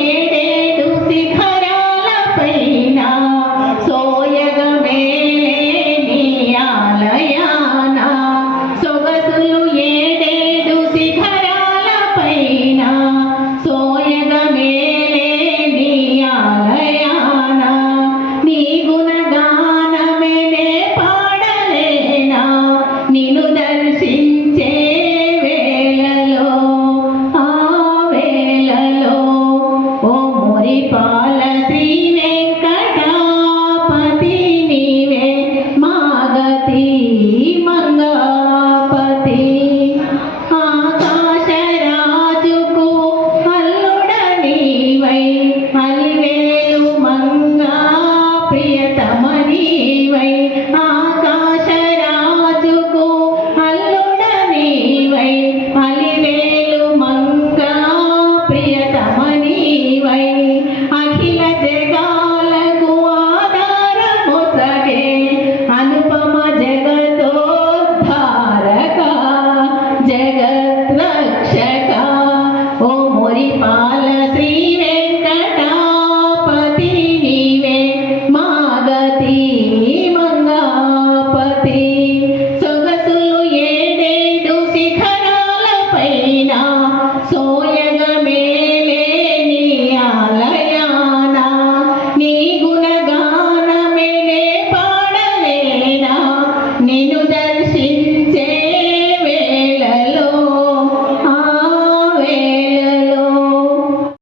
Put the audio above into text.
ఏడేడు శిఖరాలపైన సోయగమేలే నీ ఆలయాన సొగసులు ఏడేడు శిఖరాలపైన సోయగమేలే నీ ఆలయాన నీ గుణగానమే నే పాడలేనా నిన్ను దర్శించే వేళలో ఆ వేళలో ఓ మురిపాల శ్రీ వెంకటాపతి నీవే మాగతి మంగాపతి ఆకాశరాజుకు అల్లుడ నీవై